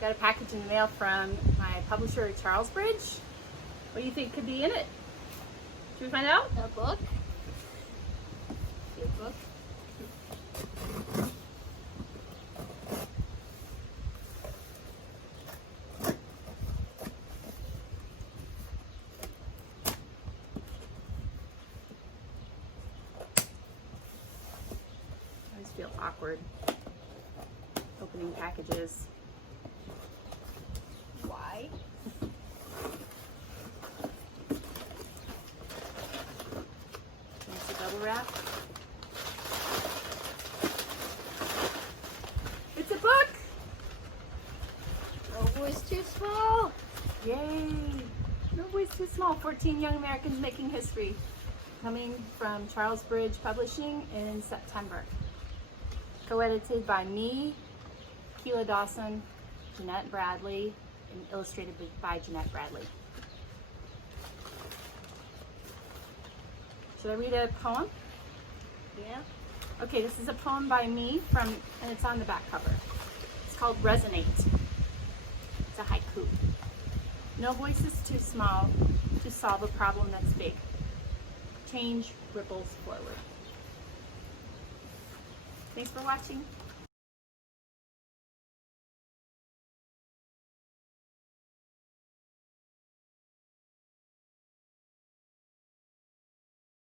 Got a package in the mail from my publisher, Charlesbridge. What do you think could be in it? Should we find out? A book. Good book. I always feel awkward opening packages. Why? Fancy bubble wrap. It's a book! No Boy's Too Small. Yay! No Boy's Too Small. 14 Young Americans Making History. Coming from Charlesbridge Publishing in September. Co-edited by me, Keila Dawson, Jeannette Bradley, and illustrated by Jeannette Bradley. Should I read a poem? Yeah. Okay, this is a poem by me and it's on the back cover. It's called Resonate. It's a haiku. No voice is too small to solve a problem that's big. Change ripples forward. Thanks for watching.